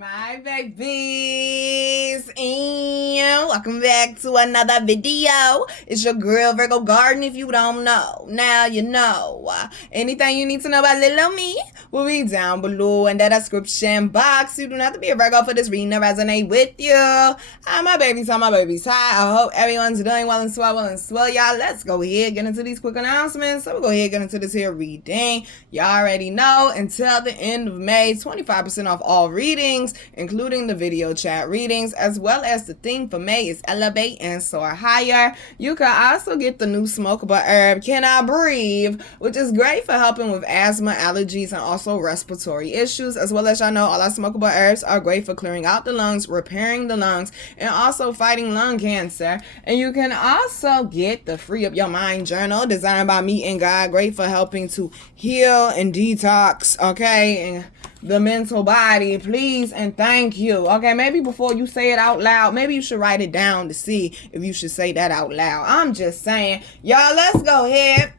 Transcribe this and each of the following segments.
My babies, and welcome back to another video. It's your girl Virgo Garden. If you don't know, now you know. Anything you need to know about little me will be down below in the description box. You do not have to be a Virgo for this reading to resonate with you. Hi my babies, hi. I hope everyone's doing well and swell, y'all. Let's go ahead and get into these quick announcements. So we'll go ahead and get into this here reading. Y'all already know, until the end of May, 25% off all readings, including the video chat readings, as well as the theme for May is Elevate and Soar Higher. You can also get the new smokable herb, Can I Breathe, which is great for helping with asthma, allergies, and also respiratory issues. As well as y'all know, all our smokable herbs are great for clearing out the lungs, repairing the lungs, and also fighting lung cancer. And you can also get the Free Up Your Mind journal, designed by me and God, great for helping to heal and detox, okay, and the mental body. Please and thank you. Okay, maybe before you say it out loud, maybe you should write it down to see if you should say that out loud. I'm just saying. Y'all, let's go ahead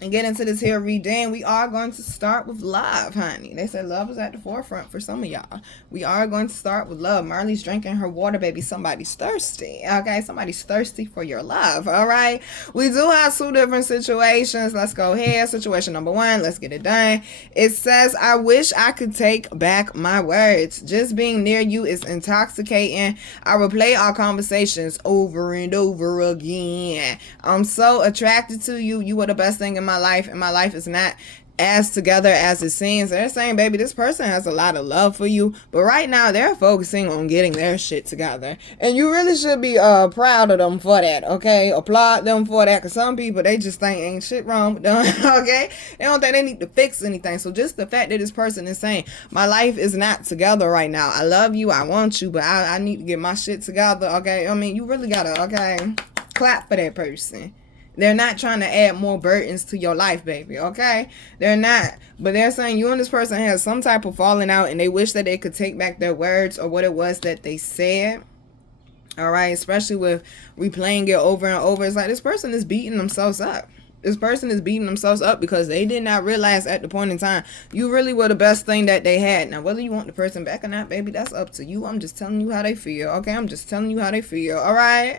and get into this here reading. We are going to start with love, honey. They said love is at the forefront for some of y'all. We are going to start with love. Marley's drinking her water, baby. Somebody's thirsty. Okay, somebody's thirsty for your love. All right. We do have two different situations. Let's go ahead. Situation number one. Let's get it done. It says, I wish I could take back my words. Just being near you is intoxicating. I replay our conversations over and over again. I'm so attracted to you. You are the best thing in my life, and my life is not as together as it seems. They're saying, baby, this person has a lot of love for you, but right now they're focusing on getting their shit together, and you really should be proud of them for that. Okay, applaud them for that, because some people, they just think ain't shit wrong with them. Okay, they don't think they need to fix anything. So just the fact that this person is saying, my life is not together right now, I love you, I want you, but I need to get my shit together. Okay, I mean, you really gotta, okay, clap for that person. They're not trying to add more burdens to your life, baby, okay? They're not. But they're saying you and this person has some type of falling out, and they wish that they could take back their words or what it was that they said. All right? Especially with replaying it over and over. It's like this person is beating themselves up. This person is beating themselves up because they did not realize at the point in time you really were the best thing that they had. Now, whether you want the person back or not, baby, that's up to you. I'm just telling you how they feel, okay? I'm just telling you how they feel, all right?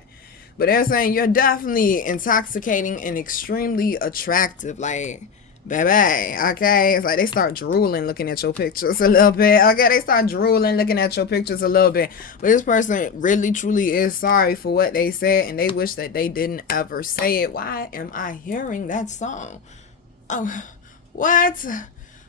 But they're saying you're definitely intoxicating and extremely attractive, like, baby, okay? It's like they start drooling looking at your pictures a little bit, okay? They start drooling looking at your pictures a little bit. But this person really, truly is sorry for what they said, and they wish that they didn't ever say it. Why am I hearing that song? Oh, what?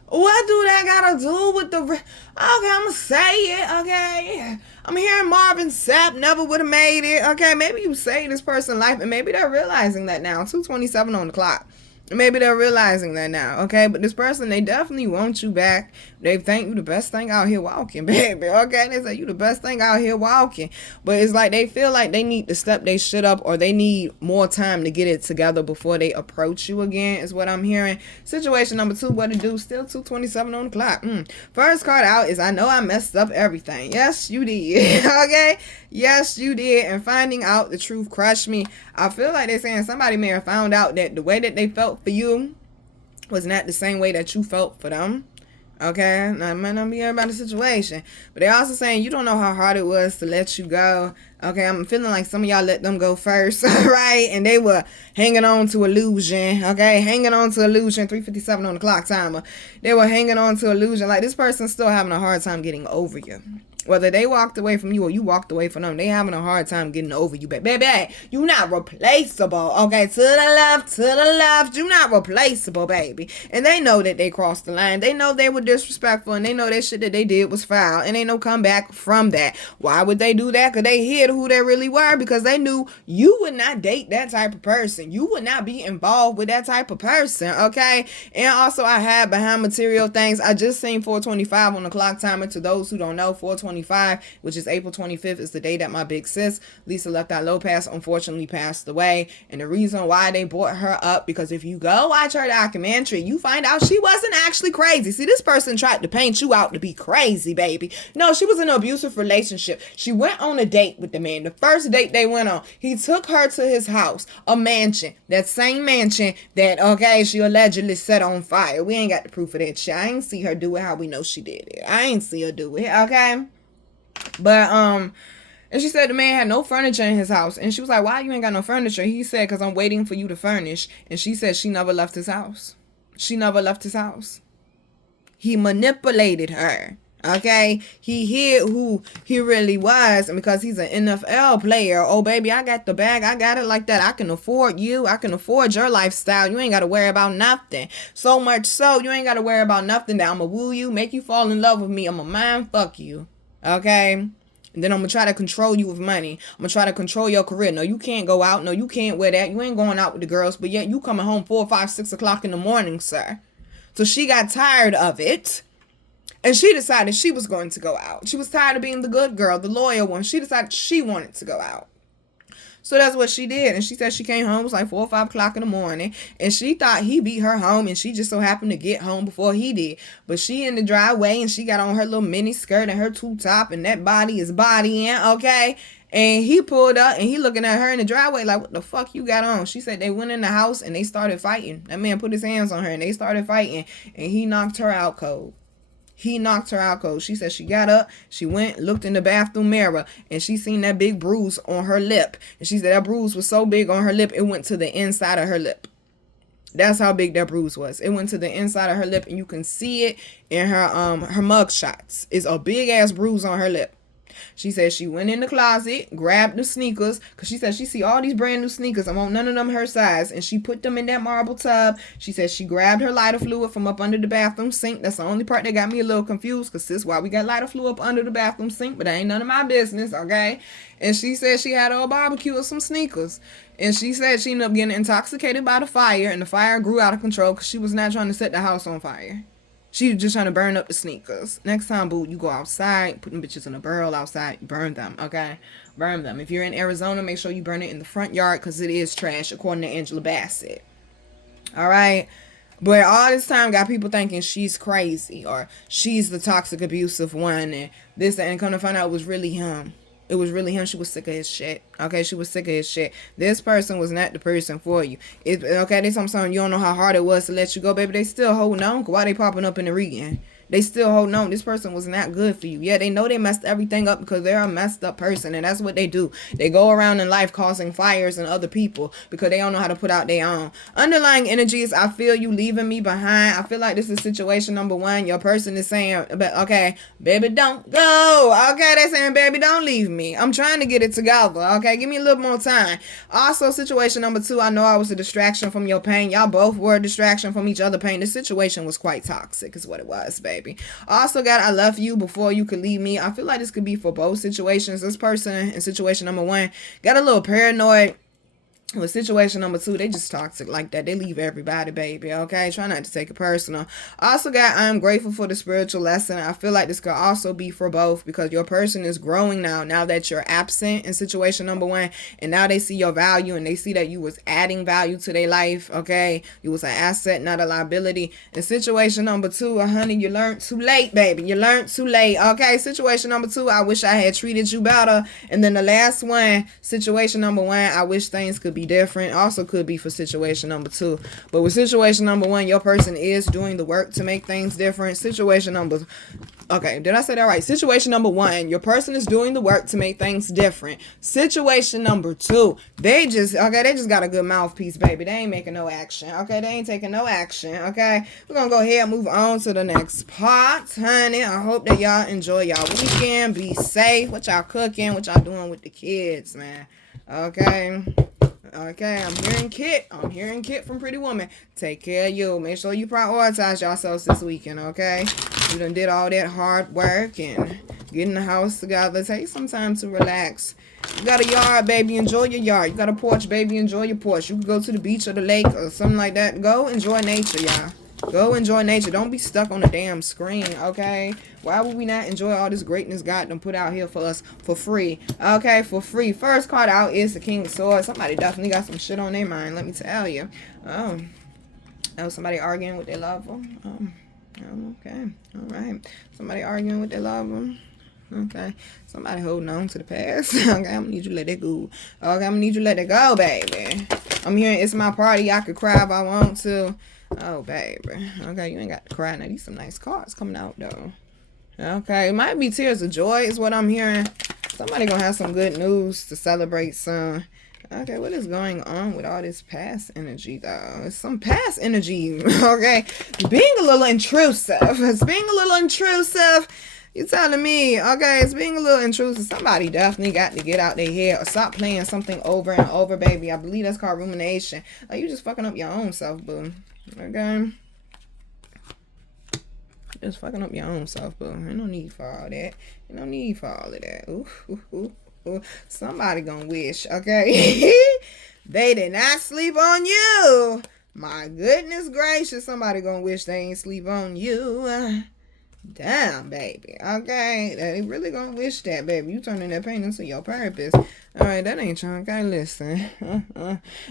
What do that gotta do with the... Okay, I'm gonna say it, okay? I'm hearing Marvin Sapp never would have made it, okay? Maybe you saved this person's life, and maybe they're realizing that now. 2:27 on the clock. Maybe they're realizing that now, okay? But this person, they definitely want you back. They think you the best thing out here walking, baby, okay? They say you the best thing out here walking. But it's like they feel like they need to step their shit up, or they need more time to get it together before they approach you again, is what I'm hearing. Situation number two, what to do? Still 2:27 on the clock. First card out is, I know I messed up everything. Yes, you did, okay? Yes, you did. And finding out the truth crushed me. I feel like they're saying somebody may have found out that the way that they felt for you was not the same way that you felt for them. Okay, now it might not be everybody's situation, but they're also saying you don't know how hard it was to let you go. Okay, I'm feeling like some of y'all let them go first, right? And they were hanging on to illusion, okay? Hanging on to illusion, 3:57 on the clock timer. They were hanging on to illusion. Like, this person's still having a hard time getting over you. Whether they walked away from you or you walked away from them, they having a hard time getting over you, baby. You not replaceable, okay? To the left, you not replaceable, baby. And they know that they crossed the line. They know they were disrespectful, and they know that shit that they did was foul, and ain't no comeback from that. Why would they do that? Because they hid who they really were, because they knew you would not date that type of person. You would not be involved with that type of person, okay? And also, I had behind material things. I just seen 4:25 on the clock timer. To those who don't know, 4:25 2025, which is April 25th, is the day that my big sis, Lisa Left Eye Lopez, unfortunately passed away. And the reason why they brought her up, because if you go watch her documentary, you find out she wasn't actually crazy. See, this person tried to paint you out to be crazy, baby. No, she was in an abusive relationship. She went on a date with the man. The first date they went on, he took her to his house, a mansion, that same mansion that, okay, she allegedly set on fire. We ain't got the proof of that shit. I ain't see her do it how we know she did it. I ain't see her do it, okay? But, and she said the man had no furniture in his house. And she was like, why you ain't got no furniture? He said, because I'm waiting for you to furnish. And she said she never left his house. She never left his house. He manipulated her. Okay, he hid who he really was, and because he's an NFL player, oh baby, I got the bag, I got it like that. I can afford you, I can afford your lifestyle. You ain't got to worry about nothing. So much so, you ain't got to worry about nothing that I'ma woo you, make you fall in love with me. I'ma mind fuck you, okay? And then I'm gonna try to control you with money. I'm gonna try to control your career. No, you can't go out. No, you can't wear that. You ain't going out with the girls, but yet you coming home 4, 5, 6 o'clock in the morning, sir. So she got tired of it. And she decided she was going to go out. She was tired of being the good girl, the loyal one. She decided she wanted to go out. So that's what she did. And she said she came home, it was like 4 or 5 o'clock in the morning. And she thought he beat her home. And she just so happened to get home before he did. But she in the driveway and she got on her little mini skirt and her tube top. And that body is bodying, okay? And he pulled up and he looking at her in the driveway like, what the fuck you got on? She said they went in the house and they started fighting. That man put his hands on her and they started fighting. And he knocked her out cold. He knocked her out cold. She said she got up, she went, looked in the bathroom mirror, and she seen that big bruise on her lip. And she said that bruise was so big on her lip, it went to the inside of her lip. That's how big that bruise was. It went to the inside of her lip, and you can see it in her mug shots. It's a big ass bruise on her lip. She said she went in the closet, grabbed the sneakers, because she said she see all these brand new sneakers. I want none of them her size. And she put them in that marble tub. She said she grabbed her lighter fluid from up under the bathroom sink. That's the only part that got me a little confused, because sis, why we got lighter fluid up under the bathroom sink? But that ain't none of my business, okay? And she said she had a barbecue with some sneakers. And she said she ended up getting intoxicated by the fire, and the fire grew out of control because she was not trying to set the house on fire. She was just trying to burn up the sneakers. Next time, boo, you go outside, put them bitches in a barrel outside, burn them, okay? Burn them. If you're in Arizona, make sure you burn it in the front yard because it is trash, according to Angela Bassett. All right? But all this time, got people thinking she's crazy or she's the toxic, abusive one and this, and come to find out it was really him. It was really him. She was sick of his shit. Okay, she was sick of his shit. This person was not the person for you. Okay, they something you don't know how hard it was to let you go, baby. They still holding on. Why they popping up in the reading? They still holding on. This person was not good for you. Yeah, they know they messed everything up because they're a messed up person. And that's what they do. They go around in life causing fires in other people because they don't know how to put out their own. Underlying energies, I feel you leaving me behind. I feel like this is situation number one. Your person is saying, okay, baby, don't go. Okay, they're saying, baby, don't leave me. I'm trying to get it together. Okay, give me a little more time. Also, situation number two, I know I was a distraction from your pain. Y'all both were a distraction from each other's pain. This situation was quite toxic is what it was, baby. Also got I love you before you could leave me. I feel like this could be for both situations. This person in situation number one got a little paranoid. With situation number two, they just toxic like that. They leave everybody, baby, okay? Try not to take it personal. Also got I'm grateful for the spiritual lesson. I feel like this could also be for both because your person is growing now that you're absent in situation number one, and now they see your value and they see that you was adding value to their life, okay? You was an asset, not a liability. In situation number two, honey, you learned too late, baby. You learned too late, okay? Situation number two, I wish I had treated you better. And then the last one, situation number one, I wish things could be different. Also could be for situation number two, but with situation number one, your person is doing the work to make things different. Situation number, okay, did I say that right? Situation number one, your person is doing the work to make things different. Situation number two, they just got a good mouthpiece, baby. They ain't making no action, okay? They ain't taking no action, okay? We're gonna go ahead and move on to the next part, honey. I hope that y'all enjoy y'all weekend. Be safe. What y'all cooking? What y'all doing with the kids, man? Okay, I'm hearing Kit from Pretty Woman. Take care of you. Make sure you prioritize yourselves this weekend, okay? You done did all that hard work and getting the house together. Take some time to relax. You got a yard, baby. Enjoy your yard. You got a porch, baby. Enjoy your porch. You can go to the beach or the lake or something like that. Go enjoy nature, y'all. Go enjoy nature. Don't be stuck on the damn screen, okay? Why would we not enjoy all this greatness God done put out here for us for free? Okay, for free. First card out is the King of Swords. Somebody definitely got some shit on their mind, let me tell you. Oh, somebody arguing with their lover. Okay, all right. Somebody arguing with their lover. Okay, somebody holding on to the past. Okay, I'm gonna need you to let that go. Okay, I'm gonna need you to let that go, baby. I'm hearing it's my party. I could cry if I want to. Oh, baby. Okay, you ain't got to cry. Now, these some nice cards coming out, though. Okay, it might be tears of joy is what I'm hearing. Somebody gonna have some good news to celebrate soon. Okay, what is going on with all this past energy, though? It's some past energy, okay? Being a little intrusive. It's being a little intrusive. You telling me, okay, it's being a little intrusive. Somebody definitely got to get out their head or stop playing something over and over, baby. I believe that's called rumination. Like, you just fucking up your own self, boo. Okay? Just fucking up your own self, boo. Ain't no need for all that. Ain't no need for all of that. Ooh. Somebody gonna wish, okay? They did not sleep on you. My goodness gracious. Somebody gonna wish they ain't sleep on you. Damn, baby. Okay, they really gonna wish that, baby. You turning that pain into your purpose. All right, that ain't true. Okay, listen.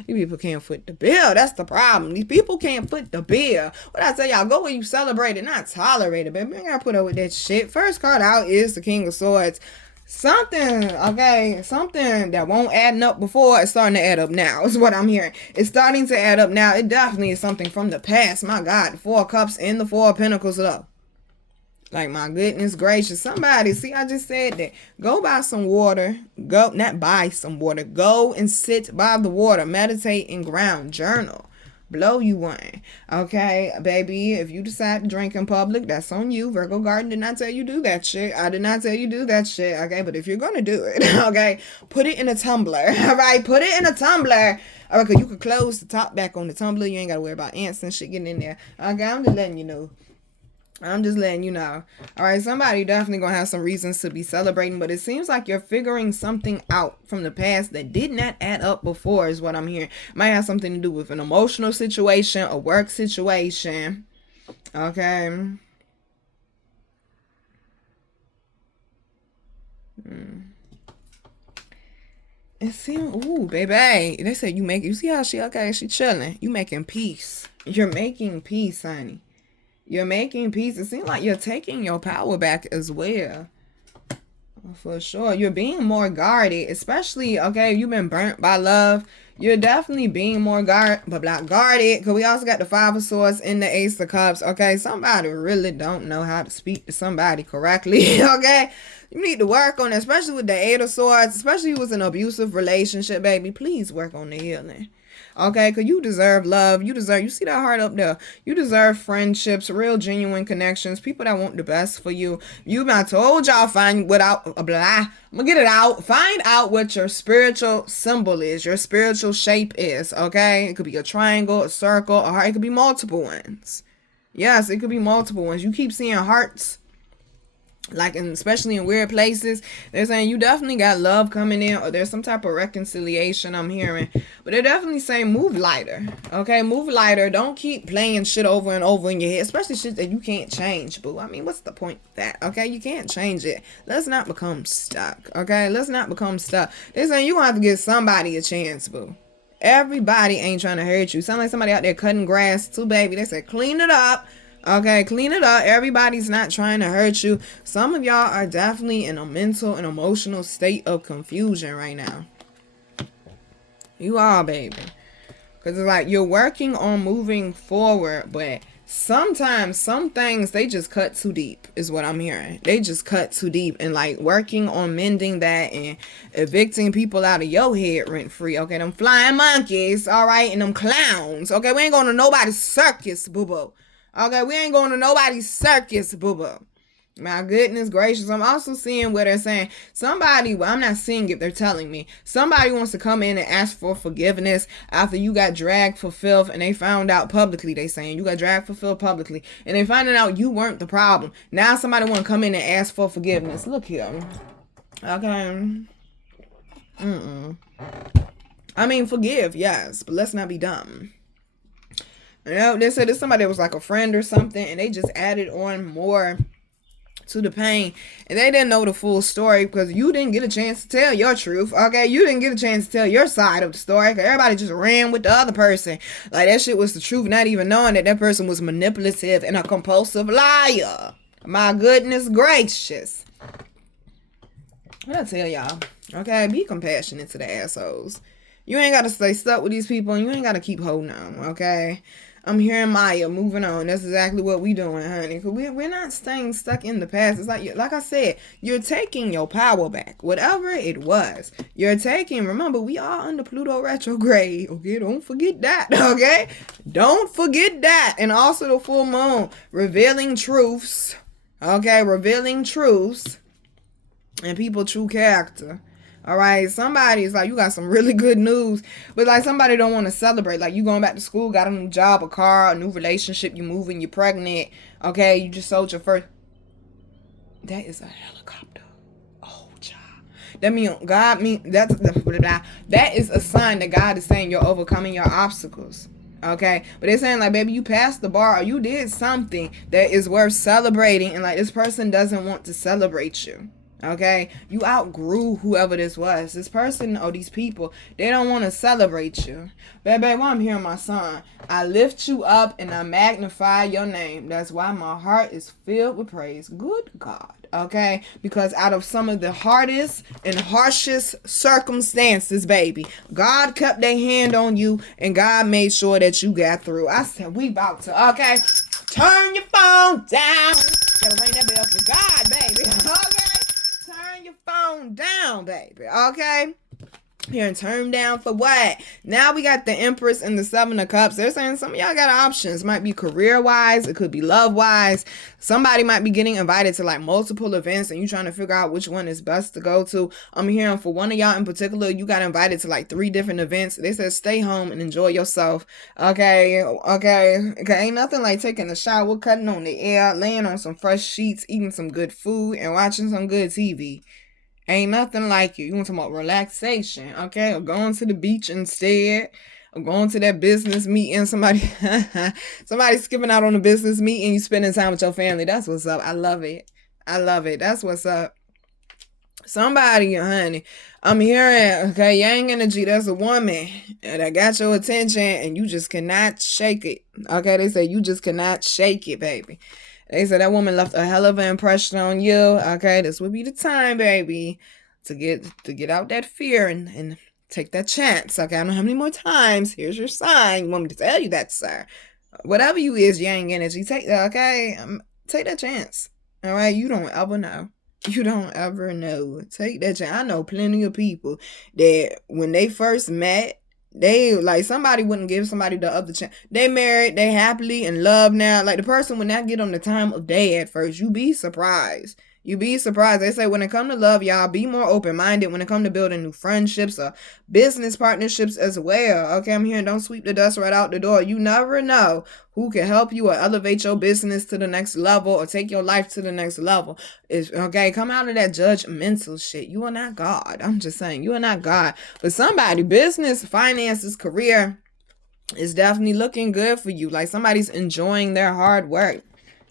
These people can't foot the bill. That's the problem. These people can't foot the bill. What I tell y'all, go where you celebrate it, not tolerate it, baby. You ain't gotta put up with that shit. First card out is the King of Swords. Something, okay, something that won't add up before is starting to add up now, is what I'm hearing. It's starting to add up now. It definitely is something from the past. My God, the Four of Cups and the Four of Pentacles up. Like, my goodness gracious. Somebody, see, I just said that. Go buy some water. Go, not buy some water. Go and sit by the water. Meditate and ground. Journal. Blow you one. Okay, baby, if you decide to drink in public, that's on you. Virgo Garden did not tell you do that shit. I did not tell you do that shit. Okay, but if you're going to do it, okay, put it in a tumbler. All right, put it in a tumbler. All right, because you could close the top back on the tumbler. You ain't got to worry about ants and shit getting in there. Okay, I'm just letting you know. I'm just letting you know. All right, somebody definitely gonna have some reasons to be celebrating, but it seems like you're figuring something out from the past that did not add up before is what I'm hearing. Might have something to do with an emotional situation, a work situation. Okay. It seems, ooh, baby. They said you see how she chilling. You making peace. You're making peace, honey. You're making peace. It seems like you're taking your power back as well. For sure. You're being more guarded. Especially, okay, you've been burnt by love. You're definitely being more guarded. Because we also got the Five of Swords and the Ace of Cups. Okay, somebody really don't know how to speak to somebody correctly. Okay, you need to work on it. Especially with the Eight of Swords. Especially if it was an abusive relationship, baby. Please work on the healing. Okay, because you deserve love. You see that heart up there? You deserve friendships, real genuine connections, people that want the best for you. I told y'all, find without a blah. I'm gonna get it out. Find out what your spiritual symbol is, your spiritual shape is. Okay, it could be a triangle, a circle, a heart. It could be multiple ones. Yes, it could be multiple ones. You keep seeing hearts. Like, especially in weird places, they're saying you definitely got love coming in, or there's some type of reconciliation I'm hearing. But they're definitely saying move lighter. Okay, move lighter. Don't keep playing shit over and over in your head, especially shit that you can't change, boo. I mean, what's the point of that? Okay, you can't change it. Let's not become stuck. Okay, let's not become stuck. They're saying you're gonna have to give somebody a chance, boo. Everybody ain't trying to hurt you. Sound like somebody out there cutting grass too, baby. They said clean it up. Okay, clean it up. Everybody's not trying to hurt you. Some of y'all are definitely in a mental and emotional state of confusion right now. You are, baby. Because it's like you're working on moving forward, but sometimes some things, they just cut too deep is what I'm hearing. They just cut too deep, and like working on mending that and evicting people out of your head rent free. Okay, them flying monkeys, all right, and them clowns. Okay, we ain't going to nobody's circus, boo-boo. Okay, we ain't going to nobody's circus, boo-boo. My goodness gracious. I'm also seeing where they're saying somebody, well, I'm not seeing it, they're telling me. Somebody wants to come in and ask for forgiveness after you got dragged for filth, and they found out publicly, they saying you got dragged for filth publicly, and they finding out you weren't the problem. Now somebody want to come in and ask for forgiveness. Look here. Okay. I mean, forgive, yes, but let's not be dumb. You know, they said it's somebody that was like a friend or something, and they just added on more to the pain, and they didn't know the full story because you didn't get a chance to tell your truth. Okay, you didn't get a chance to tell your side of the story because everybody just ran with the other person like that shit was the truth, not even knowing that that person was manipulative and a compulsive liar. My goodness gracious. What I tell y'all? Okay, be compassionate to the assholes. You ain't gotta stay stuck with these people, and you ain't gotta keep holding on. Okay, I'm hearing Maya moving on. That's exactly what we doing, honey. Cause we're not staying stuck in the past. It's like I said, you're taking your power back. Whatever it was, you're taking. Remember, we are under Pluto retrograde. Okay, don't forget that. Okay, don't forget that. And also the full moon revealing truths. Okay, revealing truths and people true character. All right, somebody's like, you got some really good news, but like somebody don't want to celebrate. Like you going back to school, got a new job, a car, a new relationship, you moving, you're pregnant. Okay, you just sold your first. That is a helicopter. Oh, child. That means God that is a sign that God is saying you're overcoming your obstacles. Okay, but they're saying like, baby, you passed the bar or you did something that is worth celebrating, and like this person doesn't want to celebrate you. Okay, you outgrew whoever this was. This person or these people, they don't want to celebrate you. Baby, while I'm hearing my son, I lift you up and I magnify your name. That's why my heart is filled with praise. Good God. Okay, because out of some of the hardest and harshest circumstances, baby, God kept their hand on you and God made sure that you got through. I said, we about to, okay, turn your phone down. Gotta ring that bell for God, baby. Okay. Turn your phone down, baby. Okay? Here and turn down for what? Now we got the Empress and the Seven of Cups. They're saying some of y'all got options. Might be career-wise. It could be love-wise. Somebody might be getting invited to like multiple events and you trying to figure out which one is best to go to. I'm hearing for one of y'all in particular, you got invited to like 3 different events. They said stay home and enjoy yourself. Okay? Ain't nothing like taking a shower, cutting on the air, laying on some fresh sheets, eating some good food, and watching some good TV. Ain't nothing like it. You want to talk about relaxation, okay? Or going to the beach instead. Or going to that business meeting. Somebody's skipping out on a business meeting. You spending time with your family. That's what's up. I love it. I love it. That's what's up. Somebody, honey, I'm hearing, okay, yang energy. There's a woman that got your attention and you just cannot shake it. Okay, they say you just cannot shake it, baby. They said that woman left a hell of an impression on you. Okay, this would be the time, baby, to get out that fear and take that chance. Okay, I don't know how many more times. Here's your sign. You want me to tell you that, sir? Whatever you is, yang energy, take that. Okay, take that chance. All right, you don't ever know. You don't ever know. Take that chance. I know plenty of people that when they first met, they like somebody wouldn't give somebody the other chance. They married, they happily in love now. Like the person would not get on the time of day at first. You be surprised. You be surprised. They say when it come to love, y'all be more open-minded when it come to building new friendships or business partnerships as well. Okay, I'm hearing don't sweep the dust right out the door. You never know who can help you or elevate your business to the next level or take your life to the next level. Okay, come out of that judgmental shit. You are not God. I'm just saying, you are not God. But somebody, business, finances, career is definitely looking good for you. Like somebody's enjoying their hard work.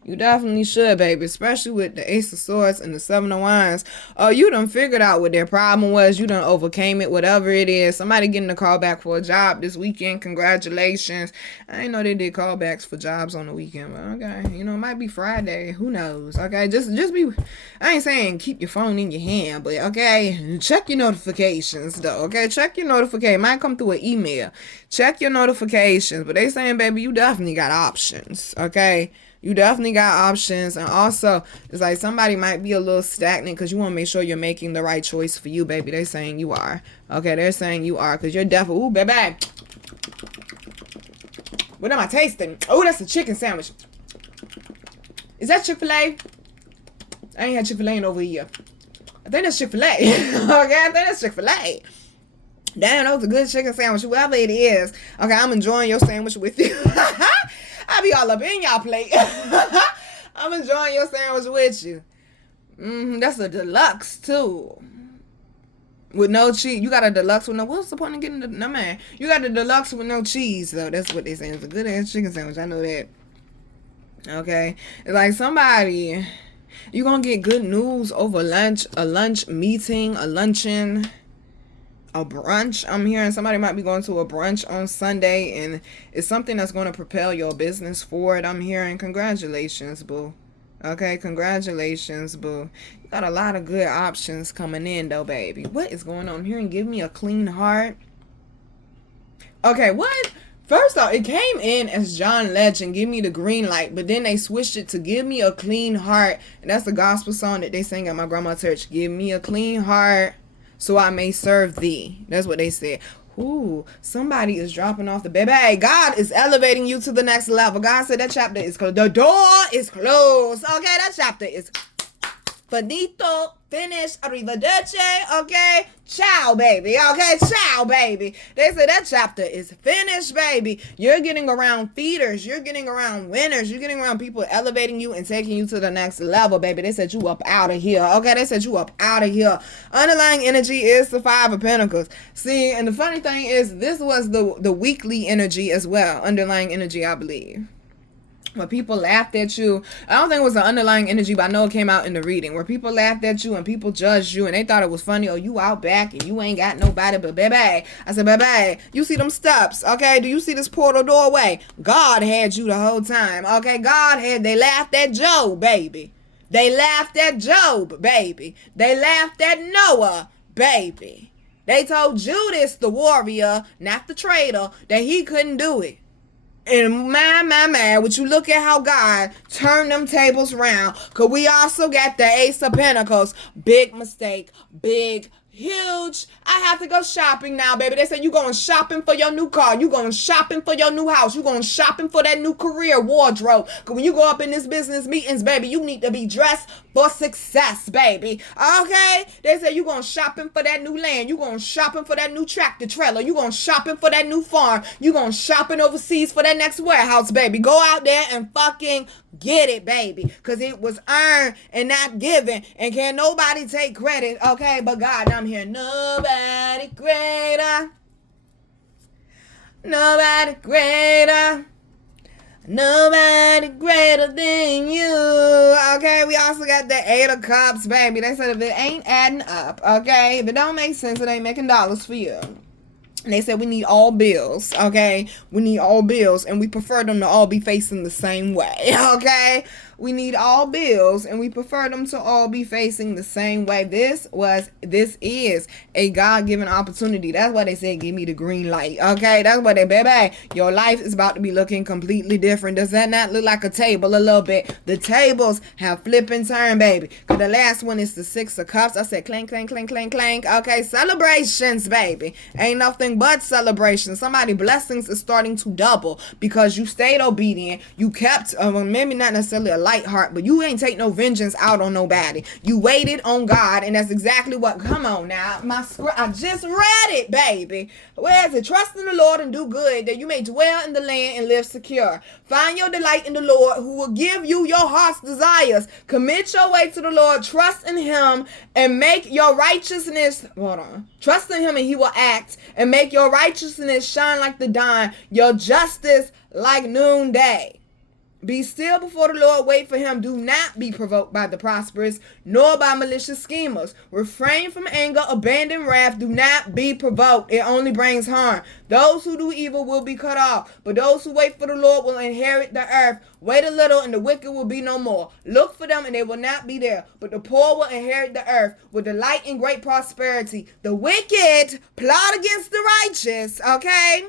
You definitely should, baby, especially with the Ace of Swords and the Seven of Wands. Oh, you done figured out what their problem was. You done overcame it, whatever it is. Somebody getting a call back for a job this weekend. Congratulations. I didn't know they did callbacks for jobs on the weekend, but okay. You know, it might be Friday. Who knows? Okay, just be, I ain't saying keep your phone in your hand, but okay, check your notifications, though, okay? Check your notifications. It might come through an email. Check your notifications, but they saying, baby, you definitely got options, okay? You definitely got options. And also, it's like somebody might be a little stagnant because you want to make sure you're making the right choice for you, baby. They're saying you are. Okay, they're saying you are because you're definitely. Ooh, baby. What am I tasting? Oh, that's a chicken sandwich. Is that Chick-fil-A? I ain't had Chick-fil-A in over a year. I think that's Chick-fil-A. Okay, I think that's Chick-fil-A. Damn, that was a good chicken sandwich. Whoever it is. Okay, I'm enjoying your sandwich with you. I be all up in y'all plate. I'm enjoying your sandwich with you. That's a deluxe too. with no cheese. You got a deluxe with no. What's the point of getting the no man? You got a deluxe with no cheese though. That's what they saying. It's a good ass chicken sandwich. I know that. Okay, it's like somebody. You gonna get good news over lunch, a lunch meeting, a luncheon, a brunch. I'm hearing somebody might be going to a brunch on Sunday, and it's something that's going to propel your business forward. I'm hearing congratulations, boo. Okay, congratulations, boo. You got a lot of good options coming in, though, baby. What is going on here? And give me a clean heart. Okay, what? First off, it came in as John Legend, give me the green light, but then they switched it to give me a clean heart. And that's the gospel song that they sing at my grandma's church. Give me a clean heart so I may serve thee. That's what they said. Ooh, somebody is dropping off the baby. Hey, God is elevating you to the next level. God said that chapter is closed. The door is closed. Okay, that chapter is finito, finished, arrivederci, okay? Ciao, baby, okay? Ciao, baby. They said that chapter is finished, baby. You're getting around feeders. You're getting around winners. You're getting around people elevating you and taking you to the next level, baby. They said you up out of here, okay? They said you up out of here. Underlying energy is the Five of Pentacles. See, and the funny thing is this was the weekly energy as well. Underlying energy, I believe. Where people laughed at you. I don't think it was an underlying energy, but I know it came out in the reading. Where people laughed at you and people judged you and they thought it was funny. Oh, you out back and you ain't got nobody but baby. I said, baby, you see them steps, okay? Do you see this portal doorway? God had you the whole time, okay? They laughed at Job, baby. They laughed at Job, baby. They laughed at Noah, baby. They told Judas, the warrior, not the traitor, that he couldn't do it. And man, would you look at how God turned them tables around? Because we also got the Ace of Pentacles. Big mistake. Big, huge. I have to go shopping now, baby. They said you going shopping for your new car. You going shopping for your new house. You going shopping for that new career wardrobe. Because when you go up in this business meetings, baby, you need to be dressed for success, baby. Okay? They said you going shopping for that new land. You going shopping for that new tractor trailer. You going shopping for that new farm. You going shopping overseas for that next warehouse, baby. Go out there and fucking get it, baby. Because it was earned and not given. And can't nobody take credit, okay? But God, I'm here. Nobody greater. Nobody greater. Nobody greater than you. Okay, we also got the Eight of Cups, baby. They said if it ain't adding up, okay, if it don't make sense, it ain't making dollars for you. And they said we need all bills, okay? We need all bills, and we prefer them to all be facing the same way, okay? We need all bills, and we prefer them to all be facing the same way. This is a God-given opportunity. That's why they said, give me the green light, okay? That's what they, baby, your life is about to be looking completely different. Does that not look like a table a little bit? The tables have flip and turn, baby. Because the last one is the Six of Cups. I said clank, clank, clank, clank, clank. Okay, celebrations, baby. Ain't nothing but celebrations. Somebody blessings is starting to double because you stayed obedient. You kept, maybe not necessarily a light heart, but you ain't take no vengeance out on nobody. You waited on God, and that's exactly what, come on now, I just read it, baby. Where is it? Trust in the Lord and do good, that you may dwell in the land and live secure. Find your delight in the Lord, who will give you your heart's desires. Commit your way to the Lord, trust in him, and make your righteousness, trust in him and he will act, and make your righteousness shine like the dawn, your justice like noonday. Be still before the Lord, wait for him. Do not be provoked by the prosperous, nor by malicious schemers. Refrain from anger, abandon wrath. Do not be provoked. It only brings harm. Those who do evil will be cut off, but those who wait for the Lord will inherit the earth. Wait a little, and the wicked will be no more. Look for them, and they will not be there, but the poor will inherit the earth with delight in great prosperity. The wicked plot against the righteous, okay,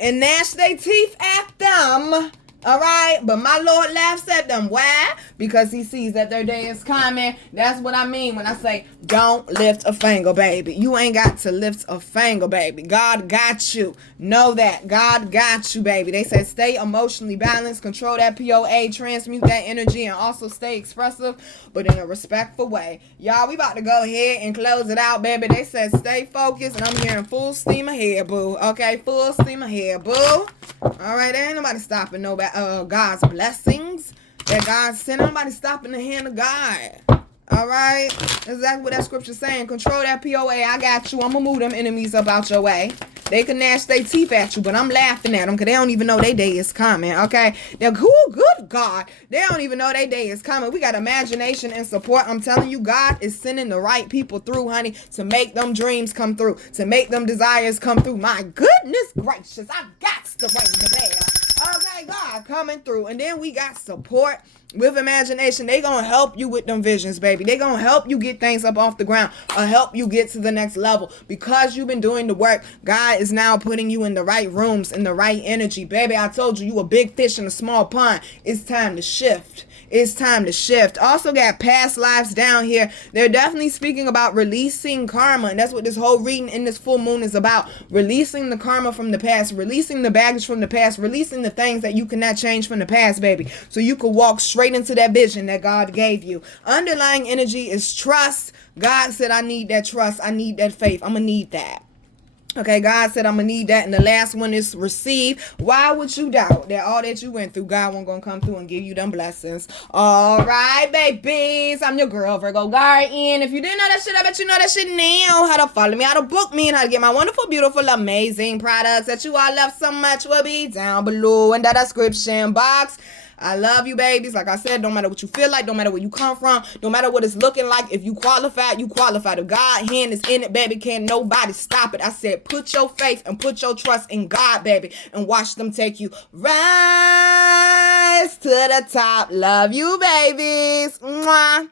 and gnash their teeth at them. All right, but my Lord laughs at them. Why? Because he sees that their day is coming. That's what I mean when I say don't lift a finger, baby. You ain't got to lift a finger, baby. God got you. Know that. God got you, baby. They said stay emotionally balanced, control that POA, transmute that energy, and also stay expressive, but in a respectful way. Y'all, we about to go ahead and close it out, baby. They said stay focused, and I'm hearing full steam ahead, boo. Okay, full steam ahead, boo. All right, there ain't nobody stopping nobody. God's blessings that God sent. Nobody stopping the hand of God. All right? That's exactly what that scripture's saying. Control that POA. I got you. I'm going to move them enemies up out your way. They can gnash their teeth at you, but I'm laughing at them because they don't even know their day is coming, okay? They're good God. They don't even know their day is coming. We got imagination and support. I'm telling you, God is sending the right people through, honey, to make them dreams come through, to make them desires come through. My goodness gracious, I've got to ring the bell. Okay, God coming through. And then we got support. With imagination, they gonna help you with them visions, baby. They gonna help you get things up off the ground or help you get to the next level. Because you've been doing the work, God is now putting you in the right rooms, in the right energy. Baby, I told you, you a big fish in a small pond. It's time to shift. It's time to shift. Also got past lives down here. They're definitely speaking about releasing karma. And that's what this whole reading in this full moon is about. Releasing the karma from the past. Releasing the baggage from the past. Releasing the things that you cannot change from the past, baby. So you can walk straight into that vision that God gave you. Underlying energy is trust. God said, I need that trust. I need that faith. I'm going to need that. Okay, God said I'm going to need that. And the last one is receive. Why would you doubt that all that you went through, God won't going to come through and give you them blessings? All right, babies. I'm your girl, Virgo Garden. If you didn't know that shit, I bet you know that shit now. How to follow me, how to book me, and how to get my wonderful, beautiful, amazing products that you all love so much will be down below in the description box. I love you, babies. Like I said, don't matter what you feel like, don't matter where you come from, no matter what it's looking like. If you qualified, you qualified. If God's hand is in it, baby, can't nobody stop it. I said, put your faith and put your trust in God, baby, and watch them take you rise to the top. Love you, babies. Mwah.